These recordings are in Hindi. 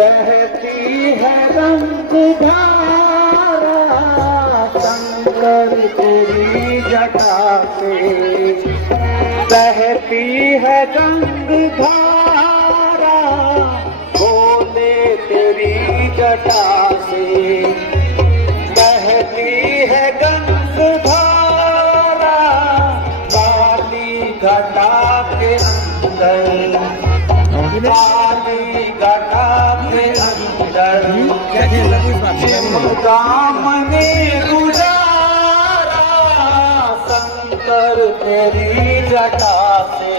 बहती है रंग धारा शंकर तेरी जटा से, बहती है गंग धारा बोले तेरी जटा से, बहती है गंग धारा काली घटा के अंदर, काली घटा के अंदर काम ने गुजारा शंकर तेरी जटा से,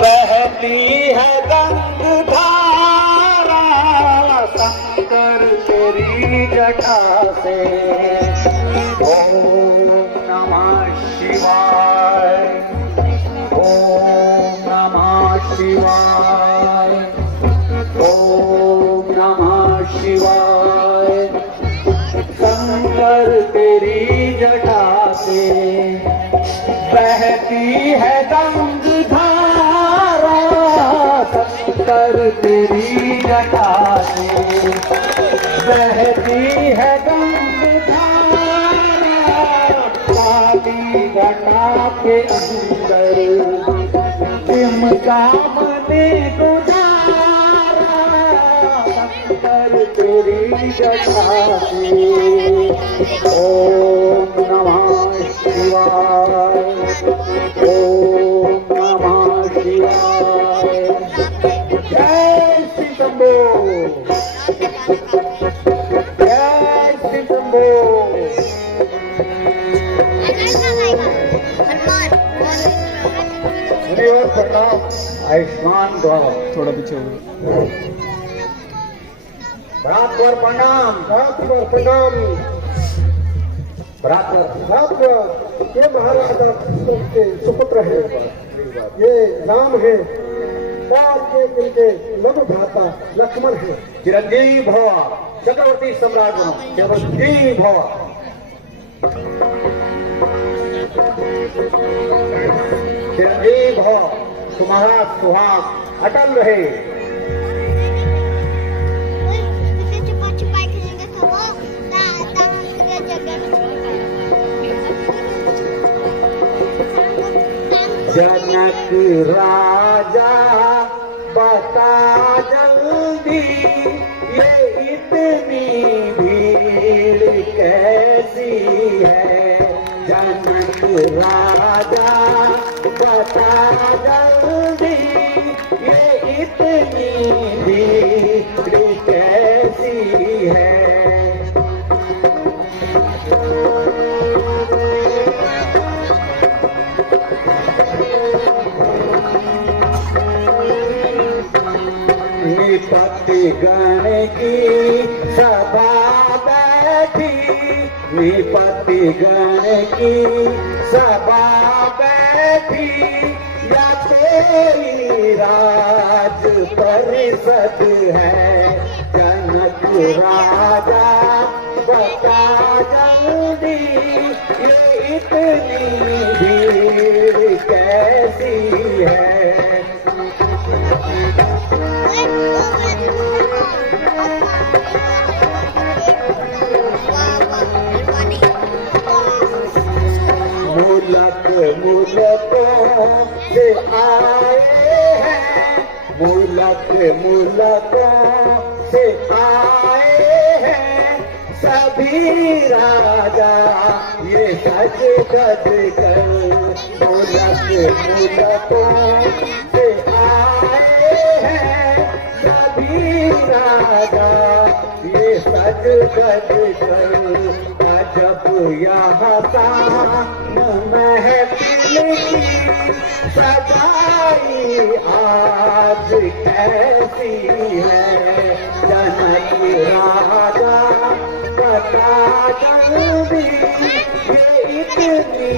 बहती है गंग धारा शंकर तेरी जटा से। ओम नमः शिवाय, ओम नमः शिवाय, ओम नमः शिवाय। शंकर तेरी जटा से बहती है गंग धारा शंकर तेरी जटा से, बहती है गंग धारा काली घटा के अंदर काम ने गुजारा शंकर तेरी जटा से। ओम नमः शिवाय, ओम नमः शिवाय। जय श्री शंभो, जय श्री शंभो। प्रणाम। आयुष्मान भव। थोड़ा पीछे हो गया। बराबर प्रणाम, बराबर प्रणाम, बराबर। ये महाराजा के सुपुत्र है, ये राम है और ये इनके लघु भ्राता लक्ष्मण है। चिरंजीवी भव, चक्रवर्ती सम्राट बनो, चिरंजीवी भव। चिरंजीवी भव, तुम्हारा सुहाग अटल रहे। जनक राजा बता जल्दी ये इतनी भीड़ कैसी है, जनक राजा बता जल्दी ये इतनी भीड़ कैसी है। निपति गण की सभा बैठी, निपति गण की सभा बैठी, या तेरी राज परिषद है, जनक राजा बता जल्दी ये इतनी भीड़ कैसी है। मुलक मुलकों से आए हैं, मुलक मुलकों से आए हैं, सभी राजा ये सज गज कर, मुलक मुलकों से आए हैं, सभी राजा ये सज गज कर। जब यहाँ शाम महफिल की सजाई आज कैसी है, जनक राजा बता जल्दी ये इतनी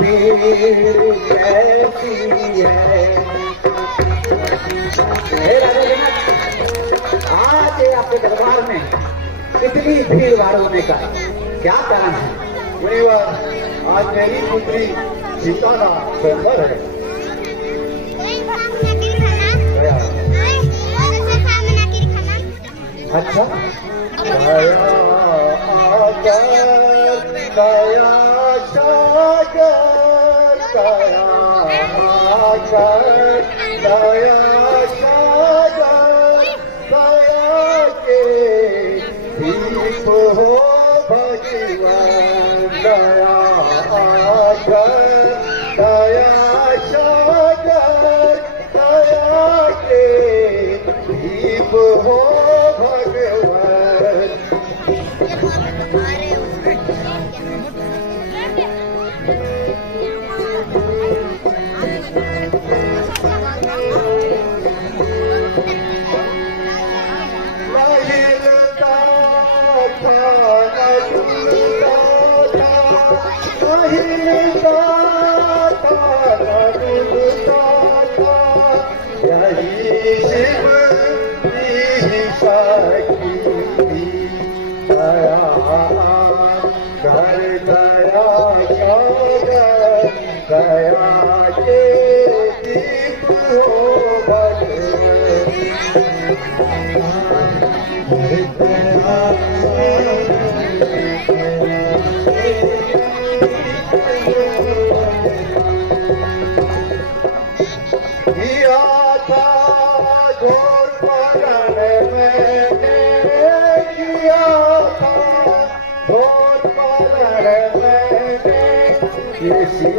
भीड़ कैसी है। आज आपके दरबार में इतनी भीड़ भाड़ होने का क्या कारण है? आज मेरी पुत्री सीता का स्वयंवर है। अच्छा दया आकर दया सागर दया आकर दया सागर दया के दीप हो भगवान दया आकर दया सागर दया के दीप हो भगवान दया के दीप हो किया था घोर परण मैंने किया था घोर परण मैंने किसी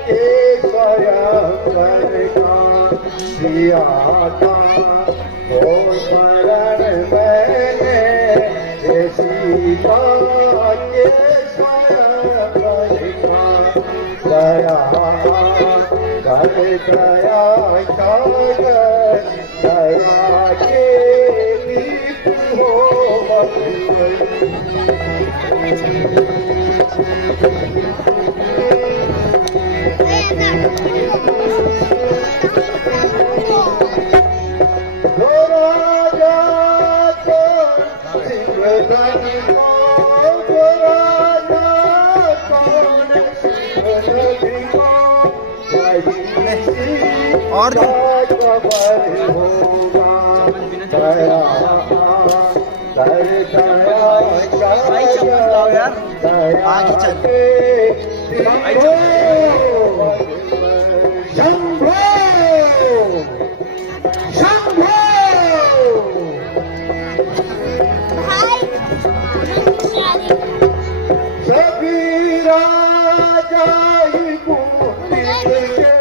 के स्वयंवर का किया था घोर परण मैंने सीता के स्वयंवर का दया कर दया सागर दया के दीप हो और भाई चम्मच लाओ यार आगे चल भाई शंभो शंभो सभी राजा ही कुंठित के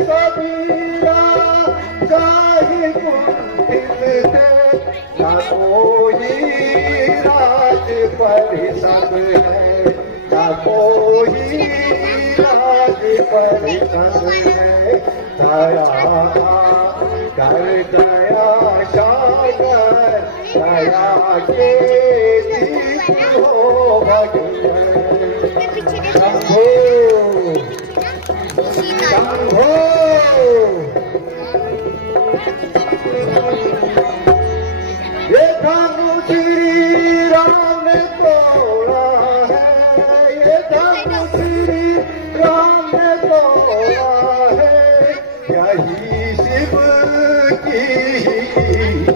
सभी राजा ही कुंठित थे ना कोई राज परिषद है ना कोई राज परिषद है दया कर दया सागर दया के दीप हो भगवान शंभो शंभो ये धनुष श्री राम ने तोड़ा है ये धनुष श्री राम ने तोड़ा है यही शिव की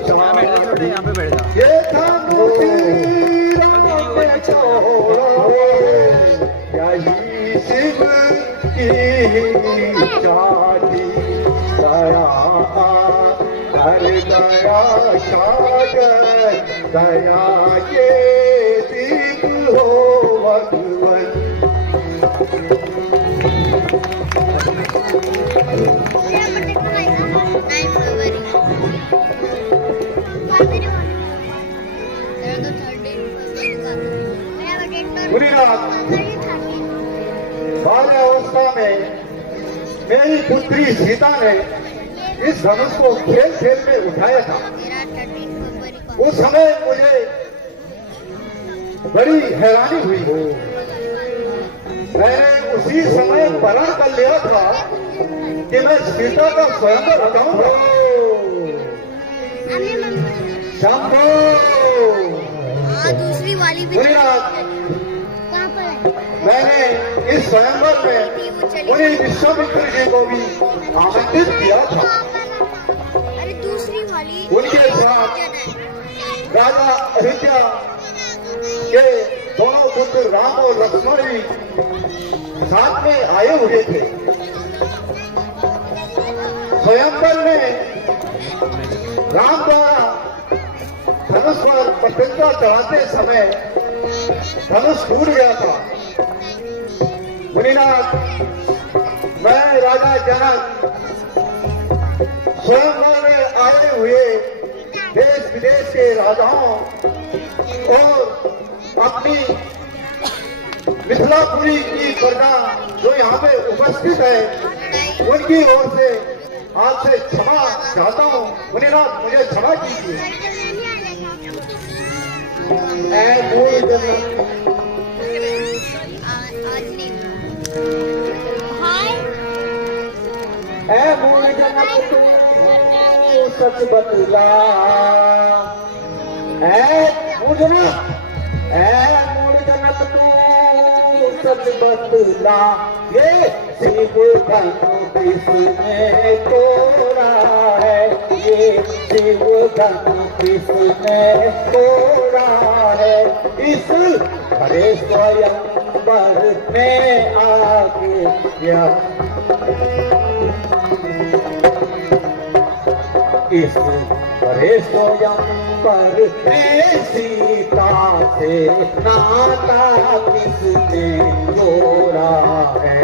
यहाँ बैठ जा छोटे यहाँ पे बैठ जा ये धनुष श्री राम ने तोड़ा है यही शिव की चाटी दया कर दया सागर दया के दीप हो भगवान मुनिनाथ बाल्यावस्था में मेरी पुत्री सीता ने इस धनुष को खेल खेल में उठाया था उस समय मुझे बड़ी हैरानी हुई मैंने उसी समय प्रण कर लिया था कि मैं सीता का स्वयंवर हटाऊंगा शंभो दूसरी वाली भी मुनिनाथ कहाँ पर है? मैंने इस स्वयंवर में मुनि विश्वामित्र जी को भी आमंत्रित किया था अरे दूसरी वाली उनके साथ राजा अयोध्या के दोनों पुत्र राम और लक्ष्मण भी साथ में आए हुए थे। स्वयंवर में राम द्वारा धनुष पर पतंगा चढ़ाते समय धनुष टूट गया था। मुनिनाथ, मैं राजा जनक स्वयंवर में आए हुए देश विदेश के राजाओं और अपनी मिथिलापुरी की प्रजा जो यहाँ पे उपस्थित है उनकी ओर से आपसे क्षमा चाहता हूँ। मुनिनाथ, मुझे क्षमा कीजिए। ऐ मूल जनक, ऐ मूल जनक तू सच बतला, ऐ मूल जनक, ऐ मूल जनक तू सच बतला, ये शिव धनु किसने तोड़ा है, ये शिव धनु किसने तोड़ा है, इस हरे स्वयंवर में आके क्या, इस हरे स्वयंवर में सीता से नाता किसने जोड़ा है।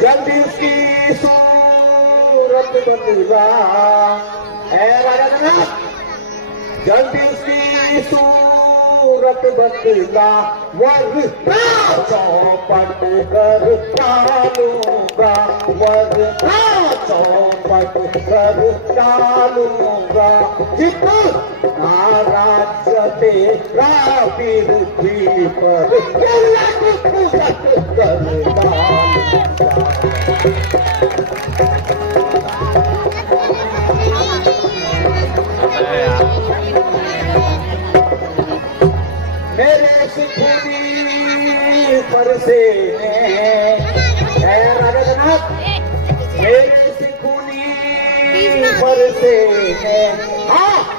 जल्दी उसकी सूरत बदला, ऐ राजा जनक, जल्दी उसकी सूरत बदला, वरना चौपट कर डालूंगा, वरना चौपट कर डालूंगा, जितना राज्य तेरा पृथ्वी पर कर डालूंगा। मेरे सिखुनी पर से राजा जनक, मेरे सिखुनी पर से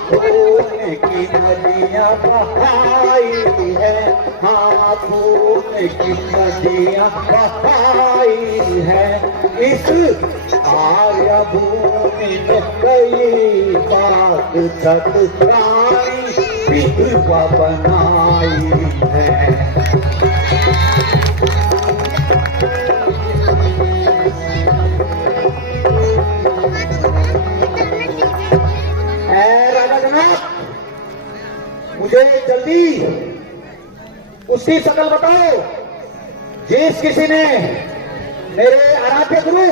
खून की नदियाँ बहाई है, हाँ खून की नदियाँ बहाई है, इस आर्य भूमि में कई बात सतराई विधवा बनाई है। राजा जनक, मुझे जल्दी उसकी शकल बताओ जिस किसी ने मेरे आराध्य गुरु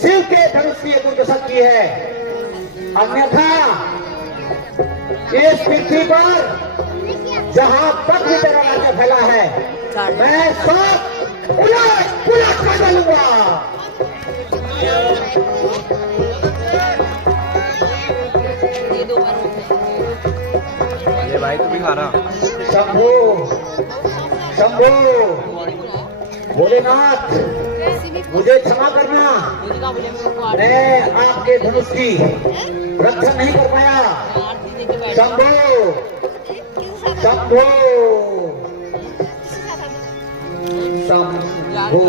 शिव के धनुष की दुर्दशा की है, अन्यथा इस पृथ्वी पर जहां तक भी तेरा राज्य फैला है मैं सब उलट कर डालूंगा। ये भाई तू भी खा रहा। शंभो शंभो भोलेनाथ, मुझे क्षमा करना, मैं आपके धनुष की रक्षा नहीं कर पाया। शंभो शंभो शंभो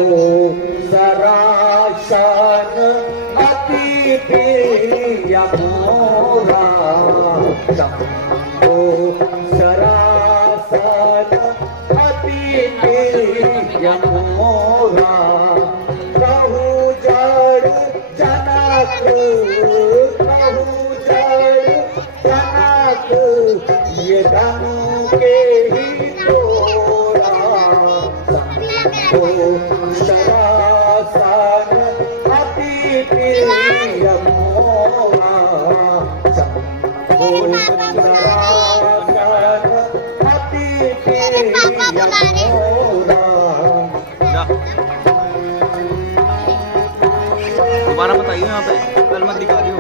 सरासन अति प्रिय मोरा, शंभो सरासन अति प्रिय मोरा, कहू जड़ जनक, कहू जड़ जनक, ये धनु के ही तोड़ा, शंभो सरासन अति प्रिय मोरा, शंभो सरासन अति प्रिय मोरा। दोबारा बताइए यहाँ पे, कल मत दिखा दियो।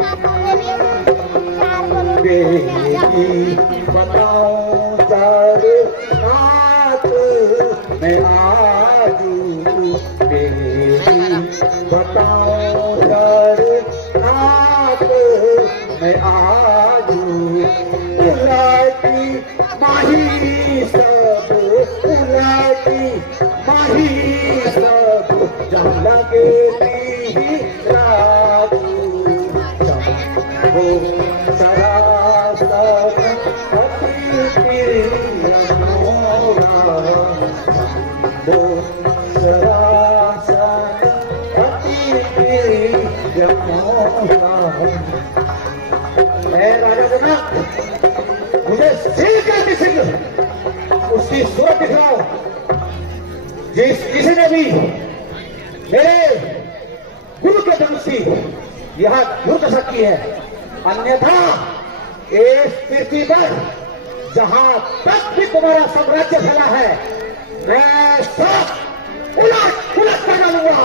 बताऊं जड़ नाथ मैं आजू तेरी बताऊं दर नाथ मैं आजू उलाटी माही सब उलाटी माही सब जहाँ लगे राजू वो सरासर पति मोरा वो सरासर पति मोरा राजा जनक मुझे सिंह उसकी सूरत दिखाओ जिस किसी ने भी मेरे गुरु के धनुष की यह दुर्दशा की है, अन्यथा इस पृथ्वी पर जहां तक भी तुम्हारा साम्राज्य फैला है मैं सब उलट उलट कर डालूंगा।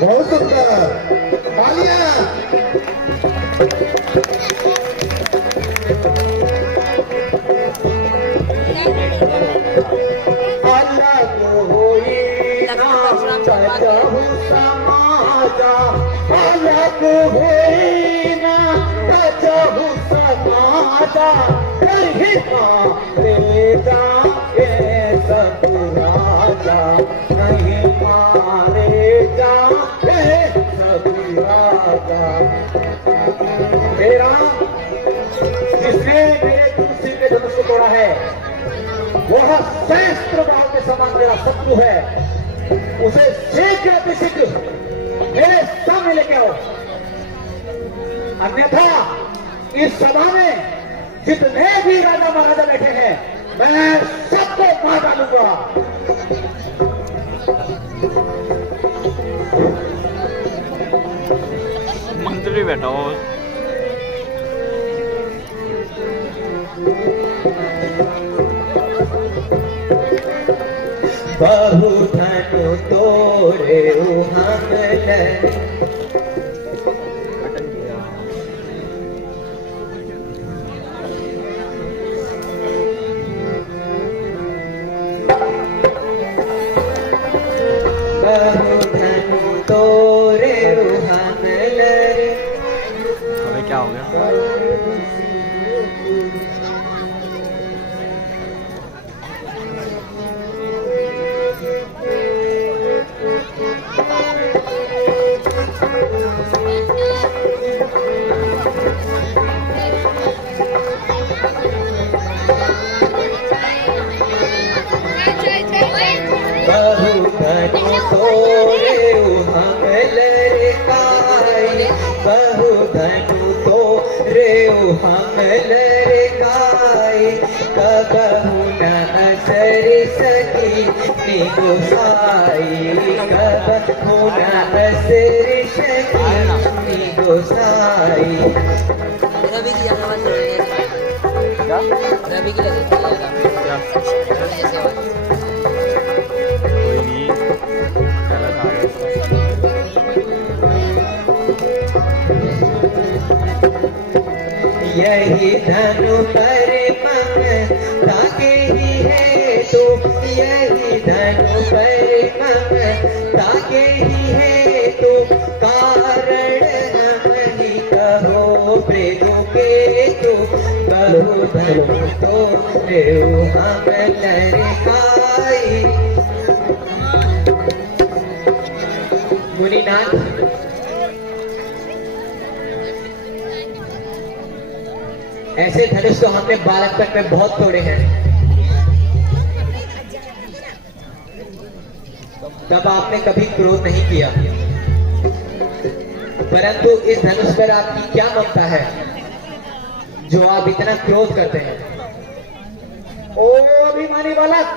बहुत सुंदर जिसने मेरे तुलसी के धनुष को तोड़ा है वह सहस्त्र बाण के समान मेरा शत्रु है, उसे शीघ्र अतिशीघ्र मेरे सामने लेके आओ, अन्यथा इस सभा में जितने भी राजा महाराजा बैठे हैं मैं सबको मार डालूंगा। मंत्री बैठा हो बहु धनु तोरे हमने तोरे हम लड़काई बहु धनु तोरे हम लड़काई कबहु न असर सकी निगोसाई कबहु न असर सकी निगोसाई रवि की आवाज रवि की लगी ऐसे आवाज कोई नहीं गलत आ गया यही धनु पर ममता के ही है तो यही धनु पर ममता के ही है तो कारण हम ही कहो प्रेमों के तो बहु धनु तो रेउ हम लड़काई। मुनिनाथ ऐसे धनुष तो हमने बालकपन में बहुत तोड़े हैं, तब आपने कभी क्रोध नहीं किया, परंतु इस धनुष पर आपकी क्या ममता है जो आप इतना क्रोध करते हैं? ओ अभिमानी बालक,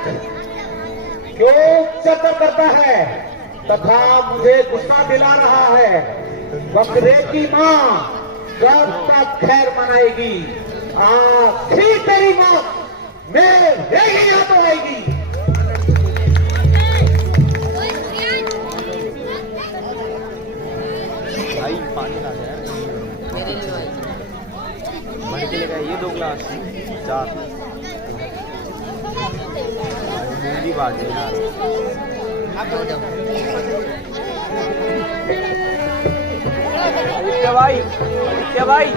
क्यों चक्कर करता है तथा मुझे गुस्सा दिला रहा है? बकरे की माँ कब तक खैर मनाएगी? आखिर तेरी मौत मेरे ही हाथों आएगी। भाई पानी ला दे यार पानी के लेगा ये 2 गिलास 4 मेरी बात है यार आदित्य भाई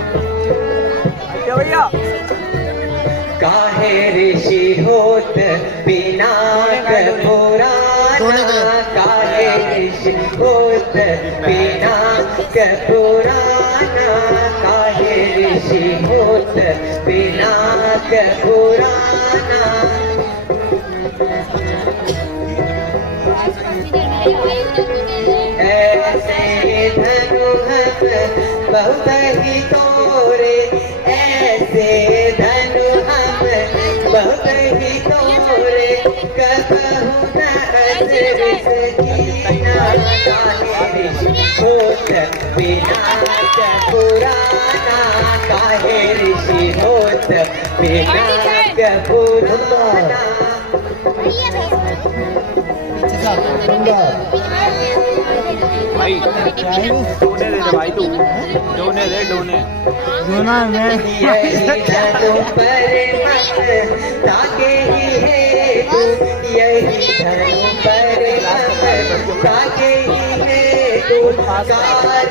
भैया काहे ऋषि होत बिना पुराना काहे ऋषि होत बिना पुराना काहे ऋषि होत बिना पुराना ऐसे धनु हम बहुत ही तोरे ऐसे धनु हम बहुत ही तोरे कबहु न असर सकीना काहे ऋषि होत बिना पुराना काहे ऋषि होत बिना पुराना। भाई डोने दे भाई तू डोने दे डोने यही धनु पर ममता के ही है तू यही धनु पर ममता के ही है तू कारण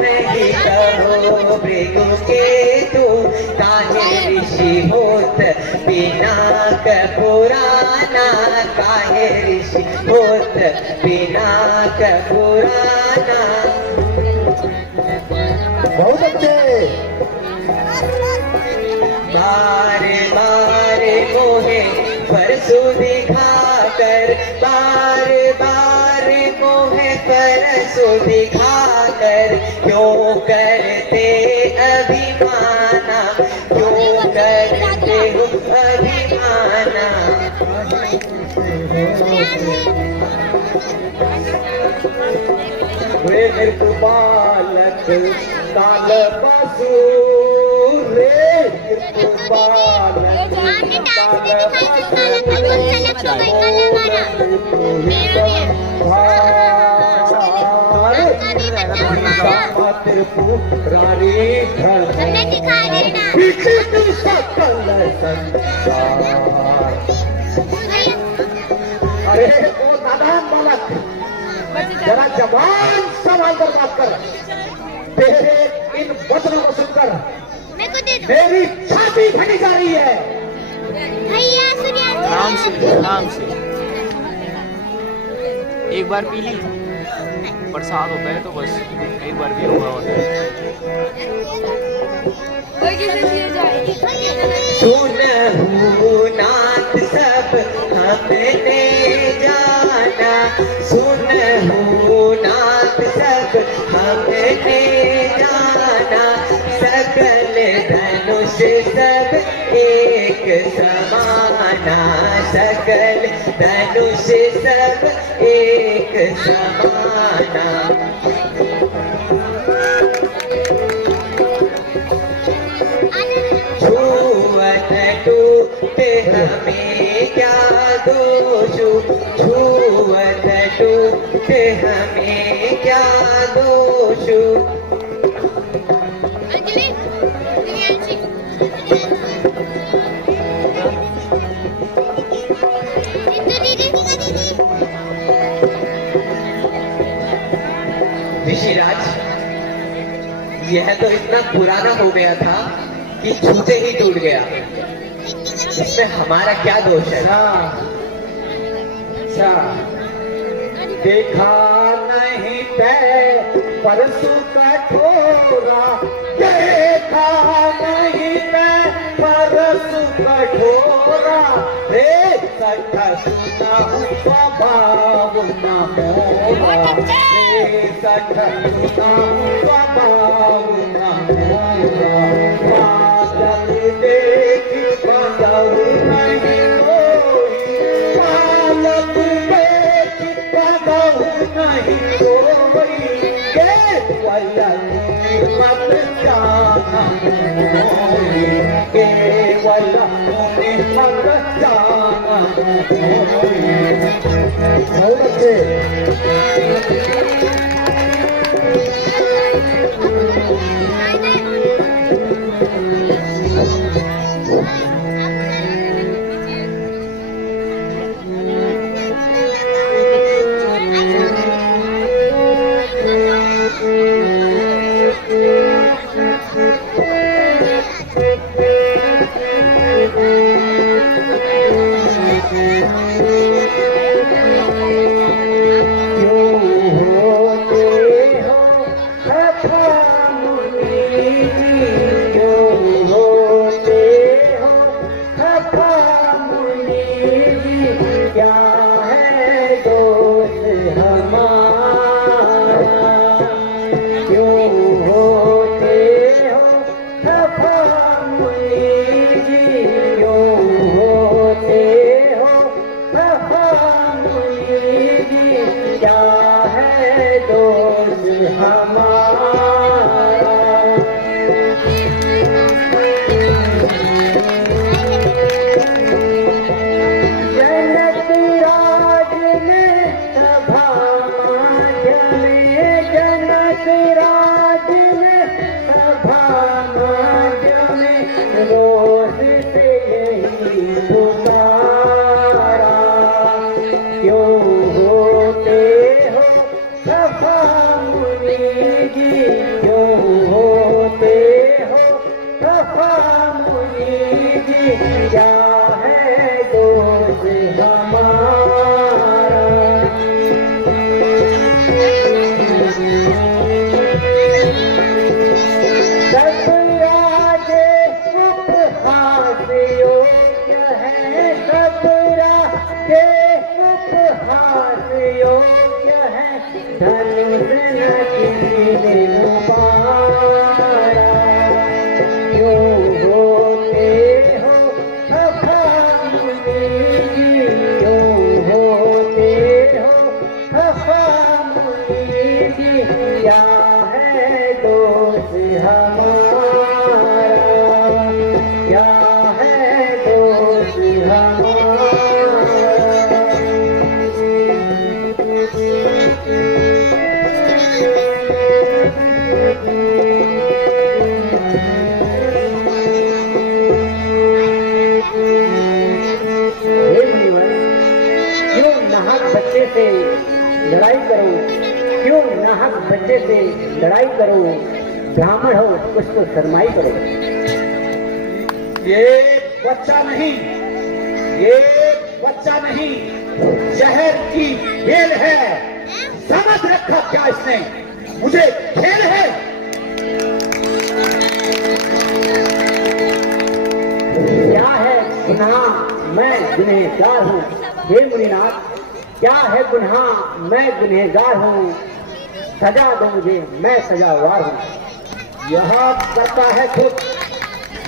नहीं कहो मृगु के तू काहे ऋषि होत बिना पुराना काहे ऋषि होत बिना पुराना। बहुत अच्छे। बारे बारे मोहे परसु दिखा कर बारे बारे मोहे परसु दिखा कर क्यों करते अभिमाना क्यों करते हो अभिमाना। वे मृत्यु बालक ताल बासु रे मृत्यु बालक अरे ओ नादान बालक, जरा जबान संभाल कर बात कर। तेरे इन वचनों को सुनकर मेरी छाती फटी जा रही है। आराम से एक बार पी ली बरसात होता है तो बस एक बार भी होगा सुनहु नाथ सब हमने जाना सुन हो नाथ सब हमने जाना, सकल धनुष सब एक समाना, सकल धनुष सब एक समाना। छुअत टूट हमें क्या दोष, छुअत टूट हमें क्या दोष। अंजलि दिव्यांशी दीदी ऋषिराज, यह तो इतना पुराना हो गया था कि छूते ही टूट गया, इसमें हमारा क्या दोष है? अच्छा, देखा नहीं तै परसु कठोरा, देखा नहीं तै परसु कठोरा, रे सठ सुना स्वभाव न मोरा, रे सठ सुना स्वभाव न मोरा। बादल देख बदहु नहीं कोई, बालक देख बदहु नहीं कोई, केवल मत जाना मोई, केवल मत जाना मोई। बहुत अच्छे। लड़ाई करो, क्यों नाहक बच्चे से लड़ाई करो, ब्राह्मण हो कुछ तो शर्माई करो। ये बच्चा नहीं, ये बच्चा नहीं, शहर की खेल है। समझ रखा क्या इसने? मुझे खेल है। क्या है सुना? मैं गुनहगार हूँ। हे मुनिनाथ, क्या है गुनाह, मैं गुनहगार हूँ, सजा दो मुझे, मैं सजावार हूँ। यह करता है खुद,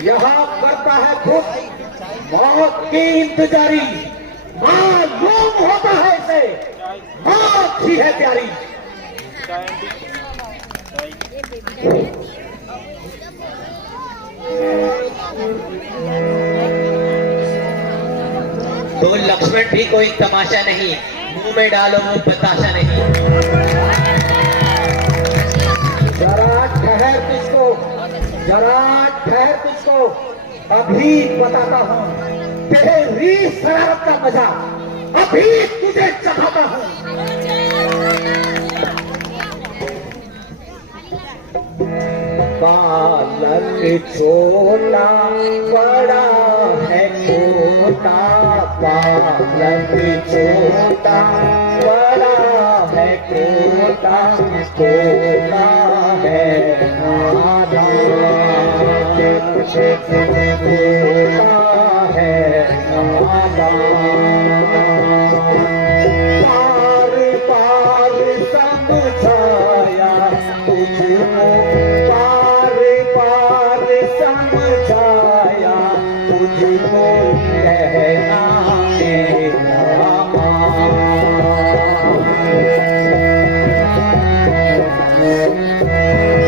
यह करता है खुद मौत की इंतजारी। मालूम होता है इसे मौत ही है प्यारी। तो लक्ष्मण भी कोई तमाशा नहीं, मुंह में डालो वो बताशा नहीं। जरा ठहर तुझको, जरा ठहर तुझको, अभी बताता हूँ तेरी शरारत का मजा, अभी तुझे चखाता हूँ। बालक छोटा बड़ा है छोटा, बालक छोटा बड़ा है छोटा, छोटा है नादान, छोटा है नादान। पार पार समझाया तुझको, पार पार समझाया तुझको, कहना मेरा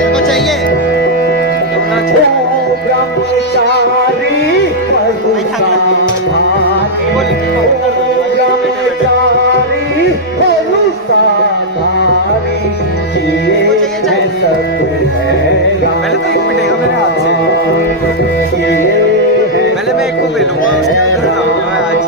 को चाहिए ब्रह्मचारी ब्रह्मचारी साधारी किए है सब है। पहले तो एक मिटेगा मेरे हाथ से, पहले मैं एक को ले लूंगा, उसके अंदर जाऊंगा आज।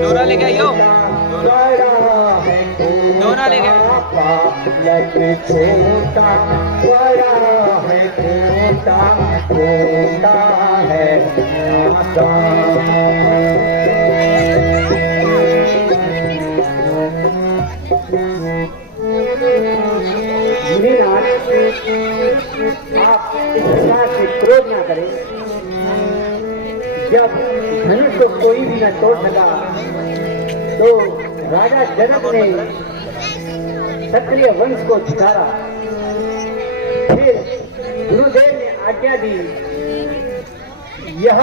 डोरा लेके आइयो, डोरा लेके छोटा बड़ा है छोटा, छोटा है आप इस प्रकार से क्रोध न करें। जब धनुष को कोई भी न तोड़ सका तो राजा जनक ने क्षत्रिय वंश को छितारा। फिर गुरुदेव ने आज्ञा दी, यह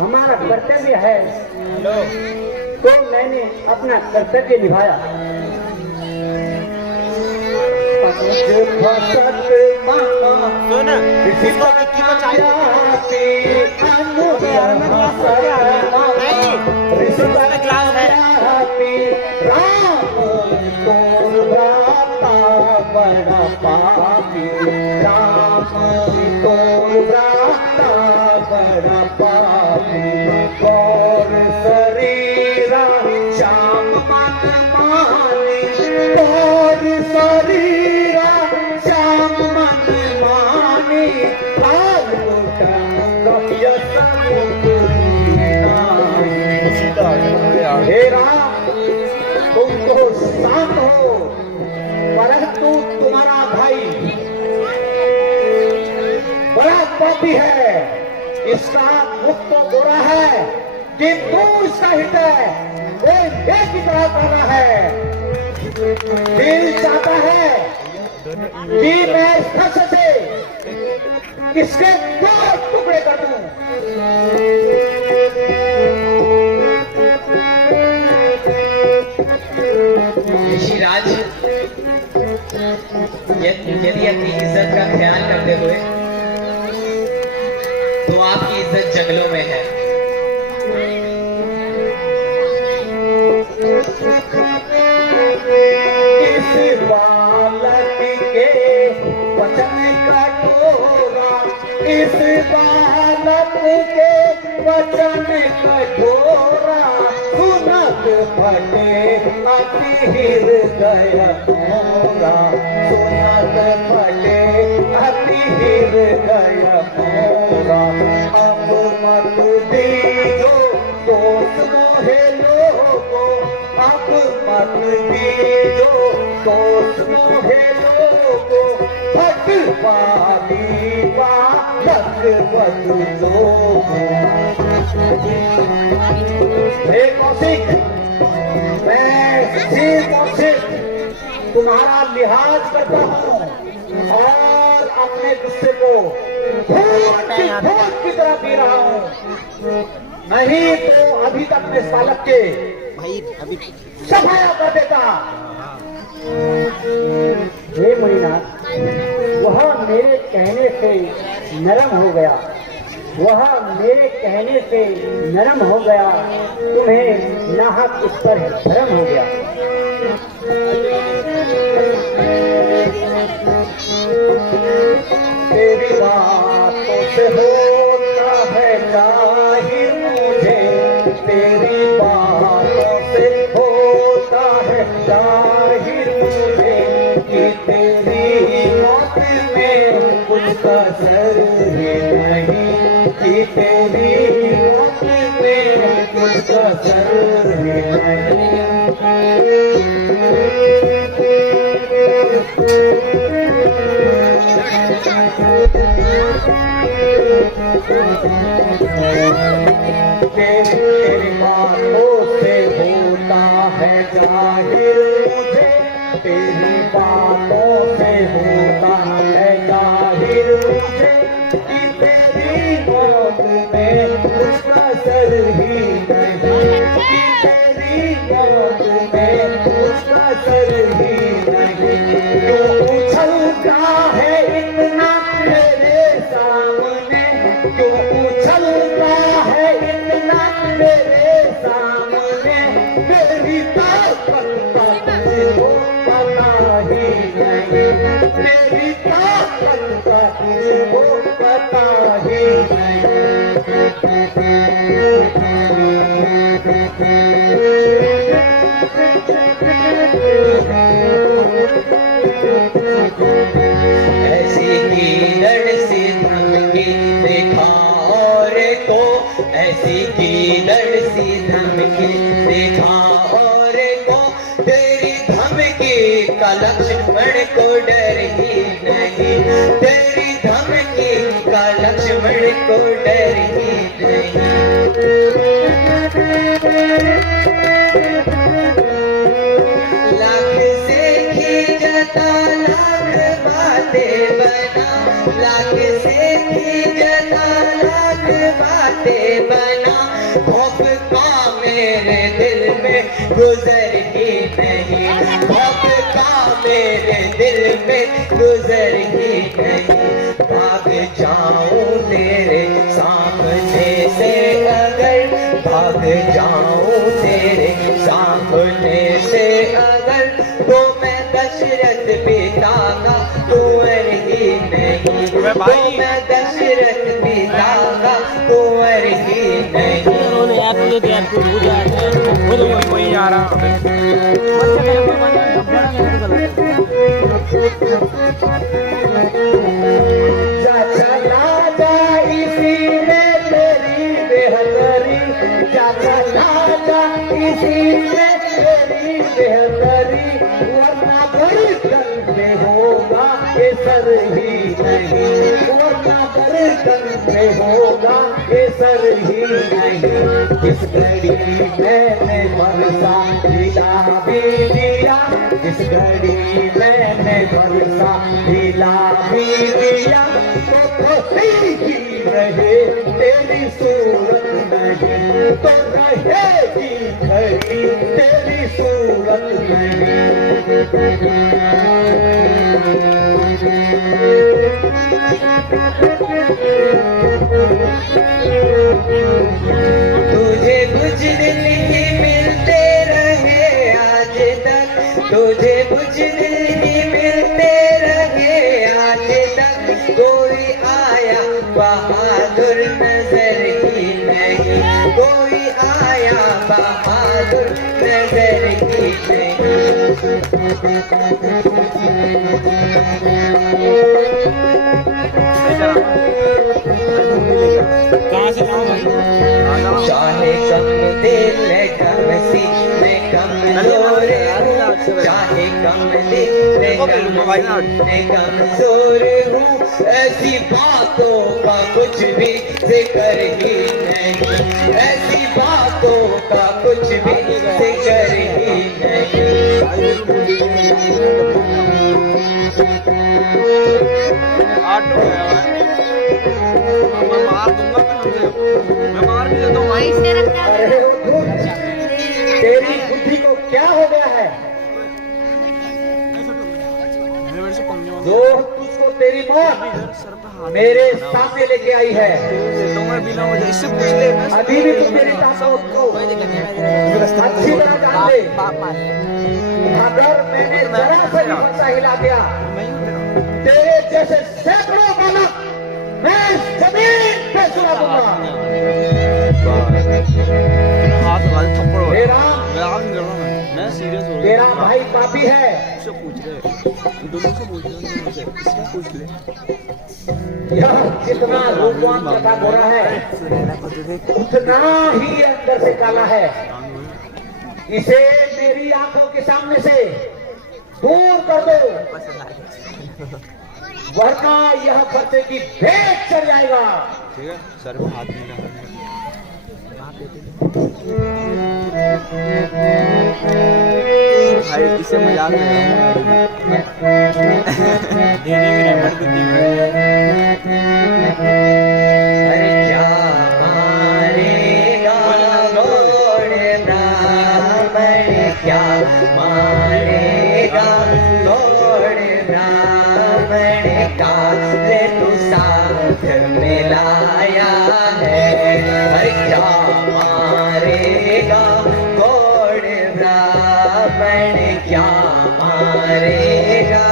हमारा कर्तव्य है, तो मैंने अपना कर्तव्य निभाया। सुन, इसको विक्की को चाहिए क्लास है। बड़ा पापी राम तोर भ्राता बड़ा पापी, गौर शरीरा श्याम मन मानी, गौर शरीरा श्याम मन मानी, हे राम तुम तो शांत हो, परंतु तुम्हारा भाई बड़ा पापी है, इसका मुख तो बुरा है किंतु इसका हृदय कोई देह की तरह कर रहा है। दिल चाहता है कि मैं इस हंस से इसके दो टुकड़े कर दूं। ऋषिराज, यदि अपनी इज्जत का ख्याल करते हुए तो आपकी इज्जत जंगलों में है। इस बालक के वचन कठोरा, इस बालक के वचन कठोरा, सुनत फटे अति हृदय मोरा, सुनत फटे अति हृदय मोरा। अब मत दीजो तो दोस्त मोहे लोगो अब मत दीजो, दोस्त मोहे लोगो भगवानी बालक बदलो। हे कौशिक, मैं श्री कौशिक तुम्हारा लिहाज करता हूँ और अपने गुस्से को खून की तरह पी रहा हूँ, नहीं तो अभी तक मैं इस बालक के भाई अभी सफाया कर देता। हे मणिनाथ, वह मेरे कहने से नरम हो गया, वह मेरे कहने से नरम हो गया, तुम्हें नाहक उस पर भ्रम हो गया। तेरी बातों से होता है जाहिर मुझे, तेरी बातों से होता है जाहिर मुझे कि तेरी मौत में कुछ कसर ही नहीं, कि तेरी मौत में कुछ कसर ही नहीं। तेरी बातों से होता है जाहिर मुझे, तेरी बातों से होता है जाहिर मुझे कि तेरी मौत में कुछ कसर ही नहीं, कि तेरी मौत में कुछ कसर ही नहीं। क्यों उछलता है इतना मेरे सामने, क्यों उछलता है इतना मेरे सामने, मेरी ताकत का तुझको पता ही नहीं, मेरी ताकत का तुझको पता ही ऐसी कीदड़ से धमकी देखा और को, ऐसी कीदड़ से धमकी देखा और को, तेरी धमकी का लक्ष्मण को डर ही नहीं, तेरी धमकी का लक्ष्मण को डर ही नहीं। लाख से खींचता लाख बातें बना, लाख से खींचता लाख बातें बना, खौफ का मेरे दिल में गुजर ही नहीं, खौफ का मेरे दिल में गुजर ही नहीं। भाग जाऊं तेरे सामने से अगर, भाग जाऊं तेरे सामने से अगर, तो मैं दशरथ पिता का कुंवर ही नहीं, तो मैं दशरथ पिता का कुंवर ही नहीं। उन्होंने यार तुझे दिया तू हो जाए वो तो वही जा रहा जा चला जा इसी में तेरी बेहतरी, जा चला जा इसी में तेरी बेहतरी, वरना बर्तन में होगा ये सर ही नहीं, वरना बर्तन में होगा ये सर ही नहीं। इस घड़ी मैंने बरसा दिला भी दिया, इस घड़ी मैंने बरसा दिला भी दिया, तो रहेगी रहे तेरी सूरत नहीं, तो रहेगी घड़ी तेरी सूरत तुझे कुछ दिन ही मिलते रहे आज तक, तुझे कुछ दिन ही मिलते रहे आज तक, कोई आया बहादुर नजर ही नहीं, कोई आया बहादुर नजर ही कहाँ से चाहे कम दिल कम सीने कमजोर हूँ, चाहे कम दिल कमजोर हूँ, ऐसी बातों का कुछ भी जिक्र ही नहीं, ऐसी बातों का कुछ भी जिक्र ही नहीं। ऑटो गया है। मैं मार दूंगा कसम से। मैं मार भी देता हूँ भाई। वहीं से रख जा। अरे उठ, तेरी बुद्धि को क्या हो गया है मेरे से पंगे मत जो तुझको तेरी मौत ले। सर पे हाथ मेरे सामने लेके आई है। तो मैं बिना वजह इससे पूछ ले। अभी भी तू मेरी ताकत को अच्छी तरह जान ले। अगर मैंने जरा सा भी फंसा हिला दिया, तेरे जैसे सैकड़ों बालक मैं इस जमीन पे सुला दूंगा। हाथ लगा दे थप्पड़ वाला। तेरा मजाक नहीं कर रहा मैं सीरियस हो तेरा गया। भाई पापी है। उससे पूछ ले। दोनों से पूछ ले। दोनों से इससे पूछ ले। यह जितना रूपवान तथा गोरा है उतना ही अंदर से काला है। इसे मेरी आंखों के सामने से दूर कर दो, वरना यह खर्चे की भेंट चढ़ जाएगा। ठीक है सर पे हाथ नहीं लगाना। भाई इससे मजाक ले रहा हूँ। दे देंगे नंबर को अरे क्या मारेगा गौड़ ब्राह्मण, क्या मारेगा गौड़ ब्राह्मण, काले तू साथ मिलाया है। अरे क्या मारेगा गौड़ ब्राह्मण, क्या मारेगा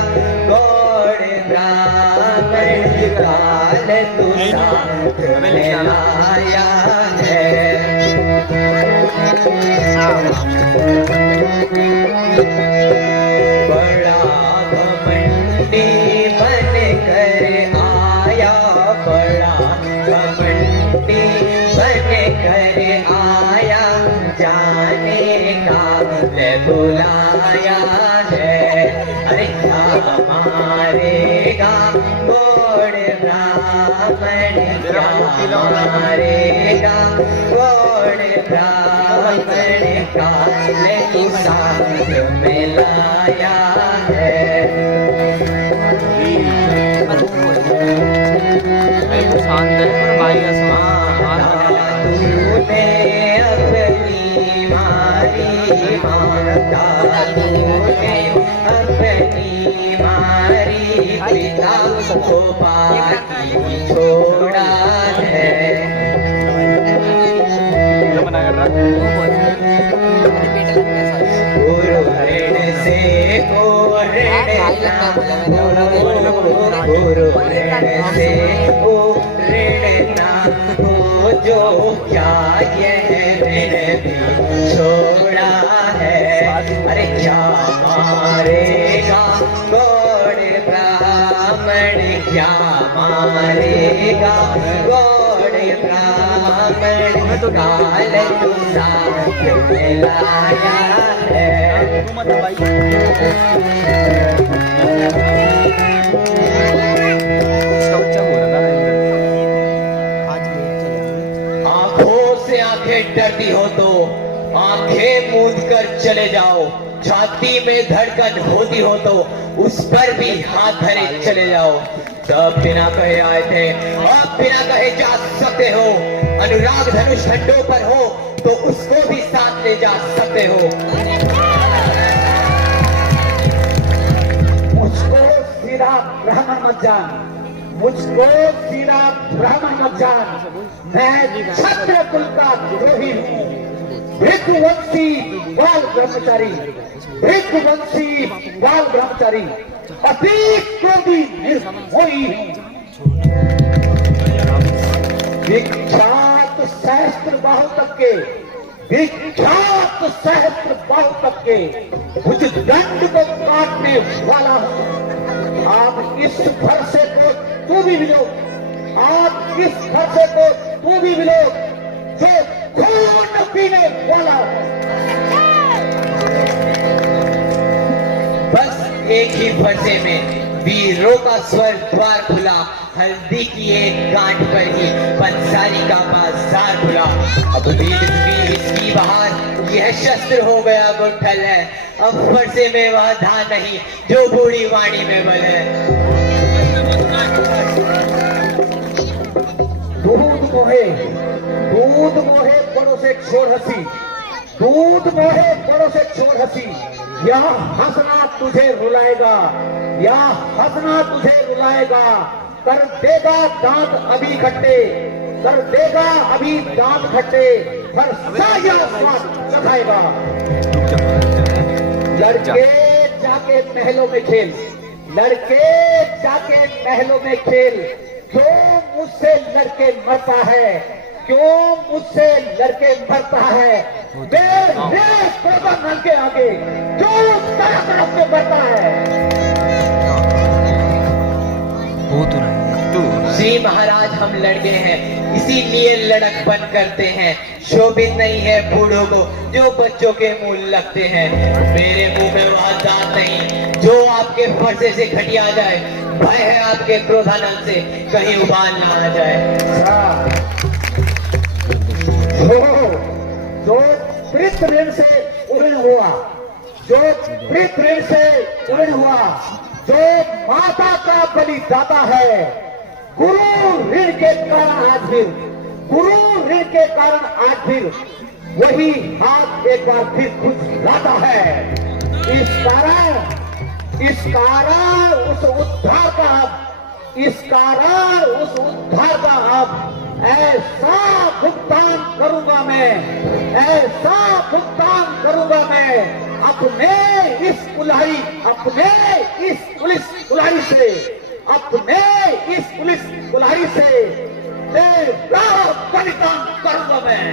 गौड़ ब्राह्मण, काले तू साथ मिलाया है। बड़ा घमंडी बन कर आया, बड़ा घमंडी बन कर आया, जाने का ले बुलाया है। अरे क्या मारेगा गौड़ ब्राह्मण, क्या मारेगा गौड़ ब्राह्मण, काले तू साथ मिलाया है। शांत है पर भाई का तूने अपनी मारी माता, तूने अपनी मारी पिता को बाकी छोड़ा है। मना कर रहा। गुरु ऋण से को ऋणना, गुरु ऋण से को ऋणना, हो जो क्या यह ऋण भी छोड़ा है। अरे क्या मारेगा गौड़ ब्राह्मण, क्या मारेगा गौड़ ब्राह्मण, काल तू साथ मिलाया है। इसका बच्चा हो रहा आंखों से आंखें डरती हो तो आंखें मूंद कर चले जाओ, छाती में धड़कन होती हो तो उस पर भी हाथ धरे चले जाओ। सब बिना कहे आए थे, अब बिना कहे जा सकते हो। अनुराग धनुष झंडों पर हो तो उसको भी साथ ले जा सकते हो। मुझको सीधा ब्राह्मण मत जान, मुझको सीधा ब्राह्मण मत जान। मैं क्षत्रिय कुल का द्रोही हूँ, भृगुवंशी बाल ब्रह्मचारी, भृगुवंशी बाल ब्रह्मचारी, अति क्रोधी निर्मोही हूँ। विख्यात सहस्त्र बाहु तक के, विख्यात सहस्त्र बाहु तक के उस दंड को काटने वाला हूँ। आप इस फरसे को तू भी मिलो, आप इस फरसे को तू भी मिलो, जो खून एक ही फरसे में वीरों का स्वर द्वार खुला, हल्दी की एक गांठ पर ही पंसारी का बाजार खुला। अब बीत चुकी इसकी बहार, यह शस्त्र हो गया गुठल है, अब फरसे में वह धान नहीं जो बूढ़ी वाणी में बल है। दूध मोहे बड़ों से छोड़ हंसी, दूध मोहे बड़ों से छोड़ हंसी, यह हंसना तुझे रुलाएगा, यह हंसना तुझे रुलाएगा, कर देगा दांत अभी खट्टे, कर देगा अभी दांत खट्टे, पर साया स्वाद चखाएगा। लड़के जाके महलों में खेल, लड़के जाके महलों में खेल, क्यों मुझसे लड़के मरता है, क्यों मुझसे लड़के मरता है, नल के आगे क्यों तरफ तरफ के मरता है। जी महाराज, हम लड़के हैं इसीलिए लड़कपन करते हैं, शोभित नहीं है बूढ़ों को जो बच्चों के मुंह लगते हैं। मेरे मुंह में वह दांत नहीं जो आपके फरसे से घटिया जाए, भय है आपके क्रोधानल से कहीं उबाल ना आ जाए। जो प्रीत ऋण से उऋण हुआ, जो प्रीत ऋण से उऋण हुआ, जो माता का बलिदाता है, गुरु ऋण के कारण आज फिर, गुरु ऋण के कारण आज फिर वही हाथ एक बार फिर खुद लाता है। इस कारण उस उद्धार का, इस कारण उस उद्धार का अब ऐसा भुगतान करूंगा मैं, ऐसा भुगतान करूंगा मैं अपने इस कुल्हाड़ी, अपने इस पुलिस कुल्हाड़ी से, अपने इस पुलिस कुल्हाड़ी से बलिदान करूंगा मैं।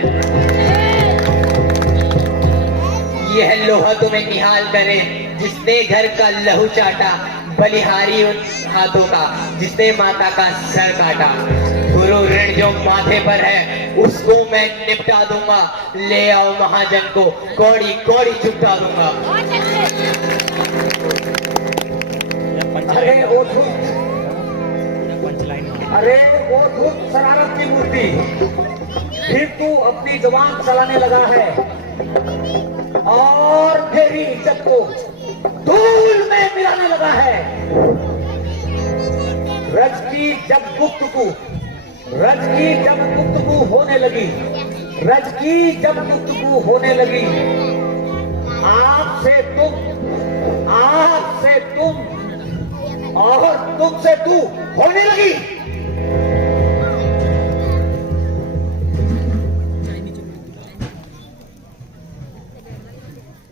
यह लोहा तुम्हें निहाल करे जिसने घर का लहू चाटा, बलिहारी उन हाथों का जिसने माता का सर काटा। गुरु ऋण जो माथे पर है उसको मैं निपटा दूंगा, ले आओ महाजन को कौड़ी कौड़ी चुपटा दूंगा। अरे वो धूप, अरे वो धूप शरारत की मूर्ति, फिर तू अपनी जुबान चलाने लगा है और मेरी इज्जत को धूल में मिलाने लगा है। रज की जब गुफ्तगू, रज की जब गुफ्तगू होने लगी, रज की जब गुफ्तगू होने लगी, आपसे तुम और तुमसे तू होने लगी।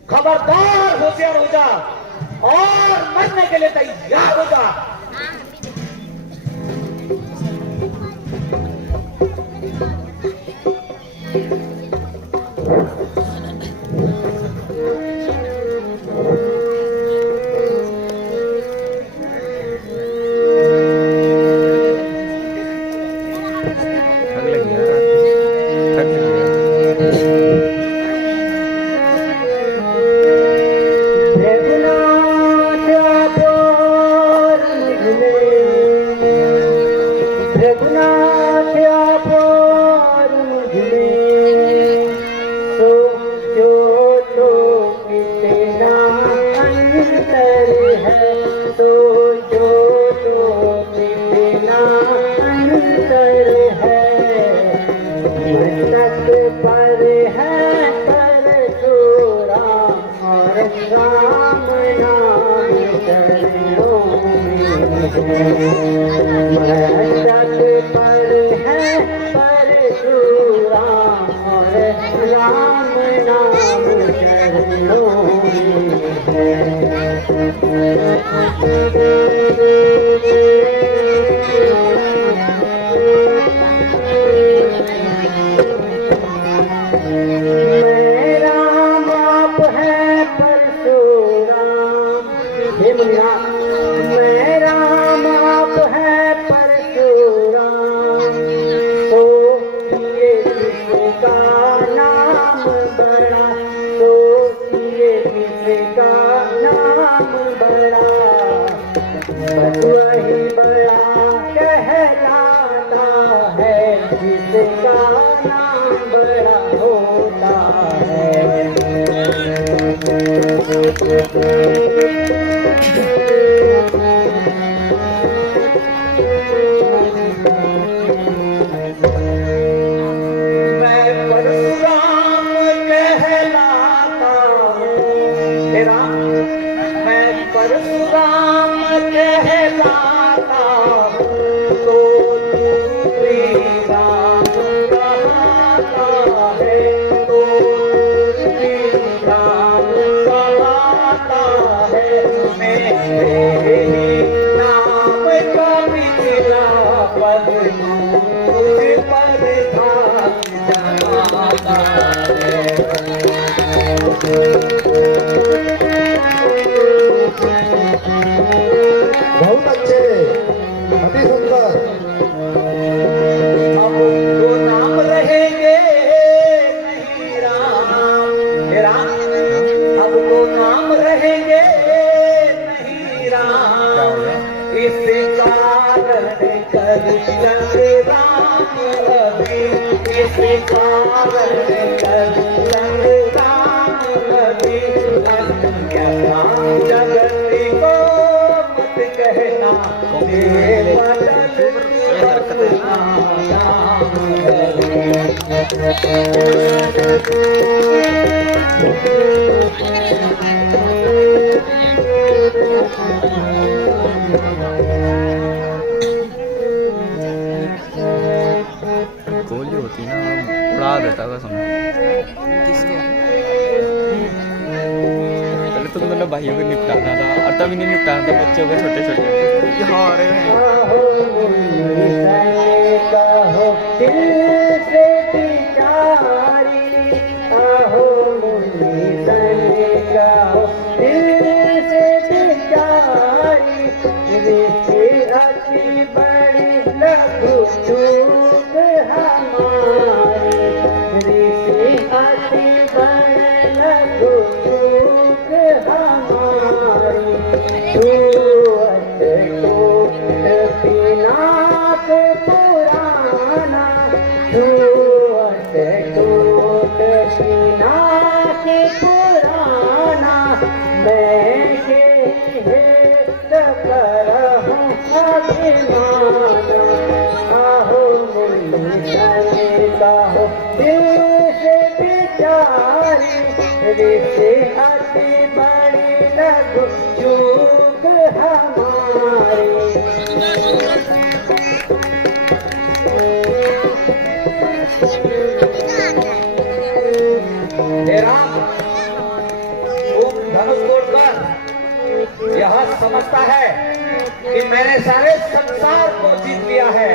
खबरदार होशियार हो जा और मरने के लिए तैयार हो जा। नाम बड़ा बहुत अच्छे, अति सुंदर। अब तो नाम रहेंगे नहीं राम, हे राम, अब तो नाम रहेंगे नहीं राम, इस कारण कर संग्राम लगे, इस कारण कर संग्राम लगे, जगत को मत कहना ये बदल बदलना नाम गोली होती ना उड़ा देता था समझ। पहले तो मतलब भाइयों को निपटाना था और तभी नहीं निपटाना था बच्चों को छोटे छोटे। हाँ अरे आहो मुन्नी सैनिका हो दिल से बिचारी, आहो मुन्नी सैनिका हो दिल से बिचारी, ऋषि अति बड़ी लघु चूक हमारी, ऋषि अति बड़ी लघु चूक हमारी, छूअत पिनाक पुराना, छूअत टूट पिनाक पुराना, मैं के करहूँ अभिमाना, आहो मुन्नी सैनिका हो दिल से बिचारी, ऋषि अति बड़ी लघु चूक हमारी। हे राम, तुम धनुष तोड़कर यह समझता है कि मैंने सारे संसार को जीत लिया है।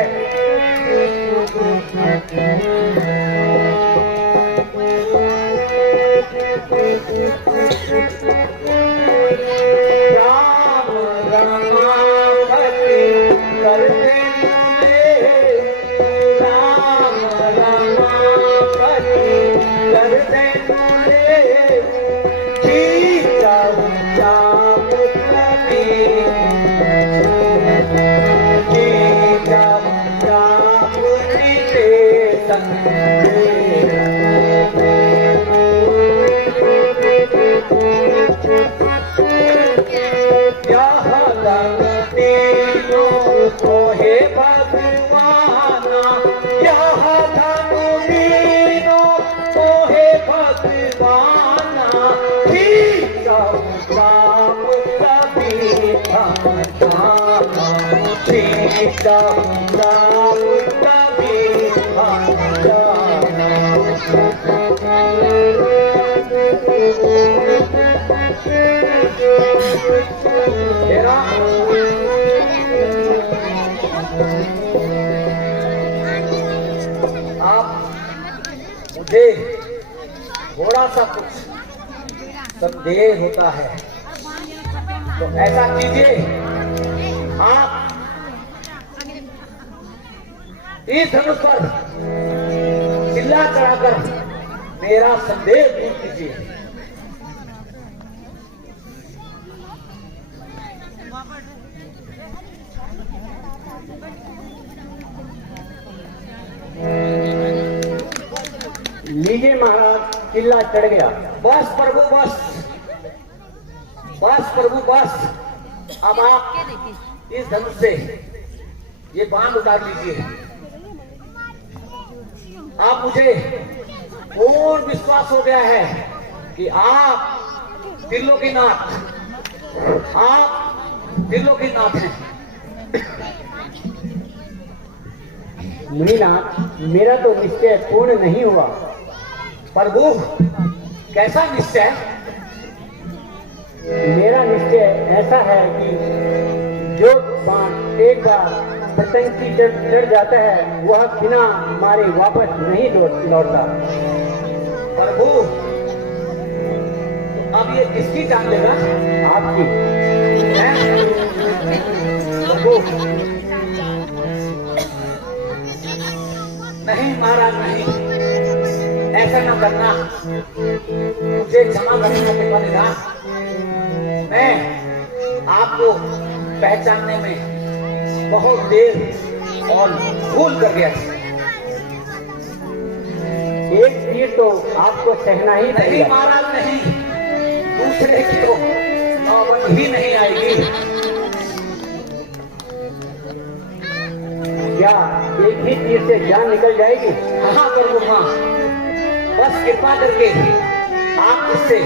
राम रमापति करते मुझे, राम रमापति करते मुझे, जीता चाप कभी, जीता चाप जीते संगे। हे भगवाना, यह धनु दीनो तो हे भगवाना, ठीक राम कभी भगवाना, ठीक राम कभी भगवाना। तेरा आप मुझे थोड़ा सा कुछ संदेह होता है तो ऐसा कीजिए, आप इस धनुष पर चिल्ला चढ़ाकर मेरा संदेह दूर कीजिए। लीजिए महाराज, किला चढ़ गया। बस प्रभु बस, बस प्रभु बस, अब आप इस धनुष से ये बाण उतार लीजिए। आप मुझे पूर्ण विश्वास हो गया है कि आप त्रिलोकीनाथ, आप त्रिलोकीनाथ हैं। मुनीनाथ, मेरा तो निश्चय पूर्ण नहीं हुआ। प्रभु कैसा निश्चय? मेरा निश्चय ऐसा है कि जो बाण एक बार पतंग की चढ़ जाता है वह बिना मारे वापस नहीं लौटता। ये किसकी जान लेगा? आपकी। हैं? प्रभु, नहीं महाराज नहीं, ऐसा ना करना, मुझे क्षमा करना कृपा निधान। मैं आपको पहचानने में बहुत देर और भूल कर गया था। एक तीर तो आपको सहना ही नहीं पड़ेगा। महाराज नहीं, दूसरे की तो नौबत ही नहीं आएगी। क्या एक ही तीर से जान निकल जाएगी? हाँ प्रभु हाँ, बस कृपा करके आप इससे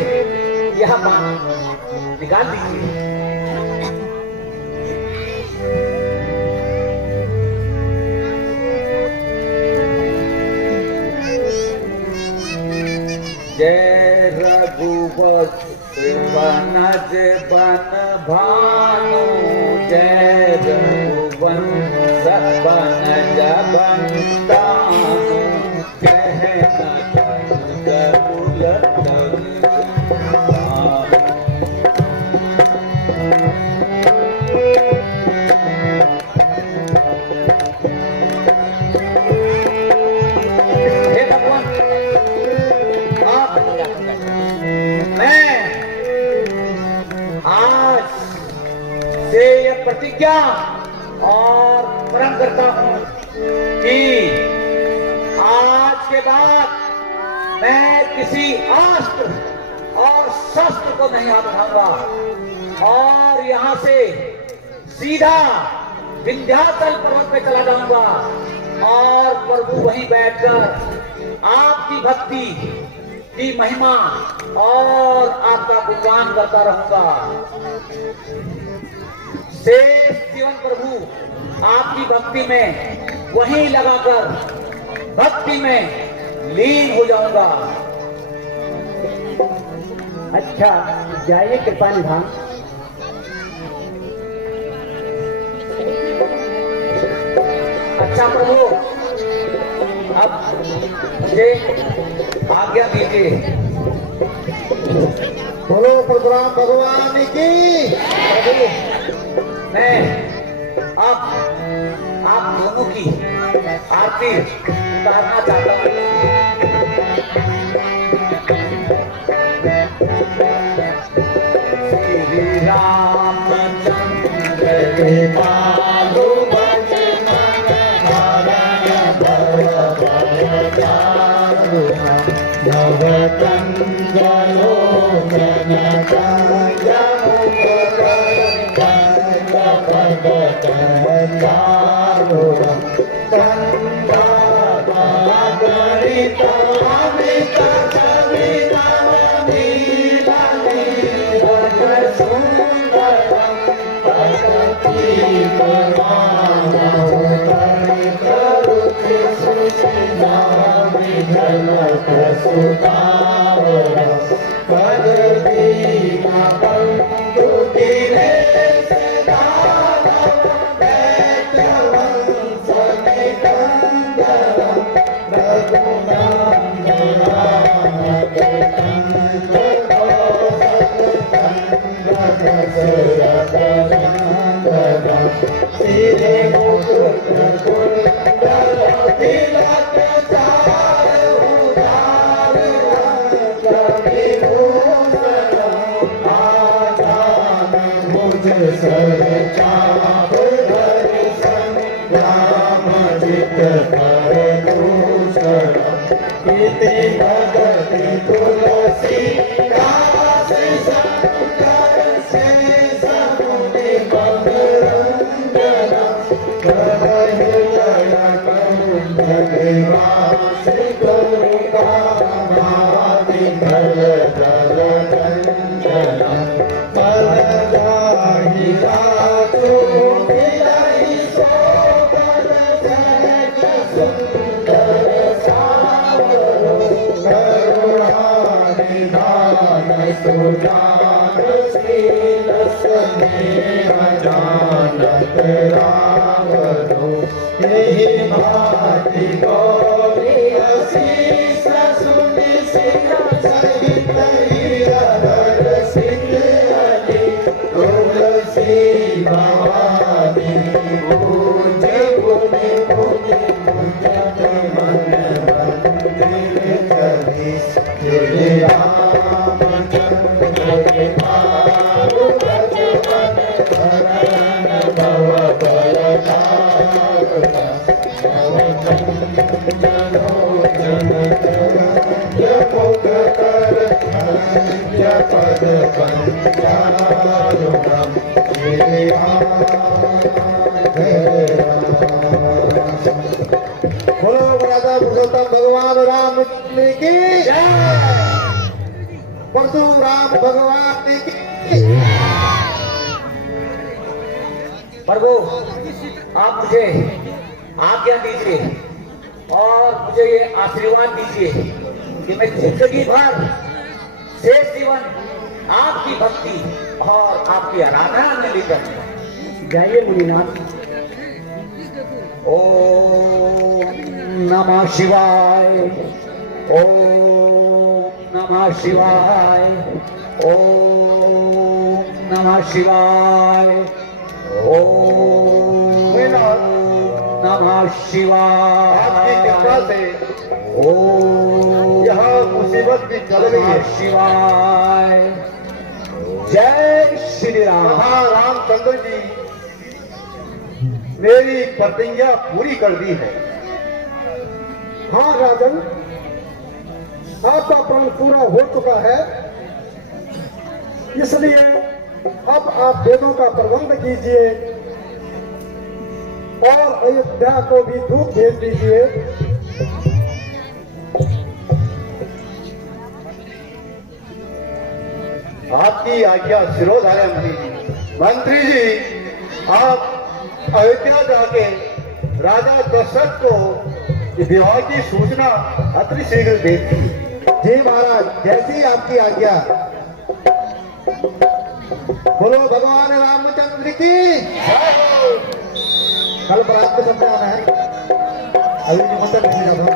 यह बात निकाल दीजिए। जय रघुवंश वनज बन भानु, जय रघुवंश वनज बन तानु, कहना करुल हे भगवान, आप मैं आज से यह प्रतिज्ञा और प्रण करता हूं कि आज के बाद मैं किसी अस्त्र और शस्त्र को नहीं हाथ उठाऊंगा और यहां से सीधा विंध्याचल पर्वत पे चला जाऊंगा और प्रभु वहीं बैठकर आपकी भक्ति की महिमा और आपका गुणगान करता रहूंगा। शेष जीवन प्रभु आपकी भक्ति में वहीं लगाकर भक्ति में लीन हो जाऊंगा। अच्छा जाइए कृपा निधान। अच्छा प्रभु, अब मुझे आज्ञा दीजिए। बोलो परशुराम भगवान की। प्रभु, मैं अब आप दोनों की आरती उतारना चाहता हूँ। श्री रामचंद्र के पालो Hare पद पंचारुणम श्री राम जय राम। बोलो राजा पुरुषोत्तम भगवान राम की परशुराम भगवान की। प्रभु आप मुझे आज्ञा दीजिए और मुझे ये आशीर्वाद दीजिए कि मैं जिंदगी भर शेष जीवन आपकी भक्ति और आपकी आराधना में लेकर जाइए मुनिनाथ। ओम नमः शिवाय, ओम नमः शिवाय, ओम नमः शिवाय, ओम नमः शिवाय। आपकी कृपा से ओम यहाँ मुसीबत भी चल रही है। शिवाय। जय श्री राम। हाँ रामचंद्र जी मेरी प्रतिज्ञा पूरी कर दी है। हाँ राजन, आपका प्रण पूरा हो चुका है, इसलिए अब आप वेदों का प्रबंध कीजिए और अयोध्या को भी दूत भेज दीजिए। आपकी आज्ञा शिरोधार्य मंत्री जी, आप अयोध्या जाके राजा दशरथ को विवाह की सूचना अति शीघ्र दे दीजिए। जी महाराज, जैसी आपकी आज्ञा। बोलो भगवान रामचंद्र की। कल बरात में सबने आना है, अभी निमंत्रण नहीं जाता।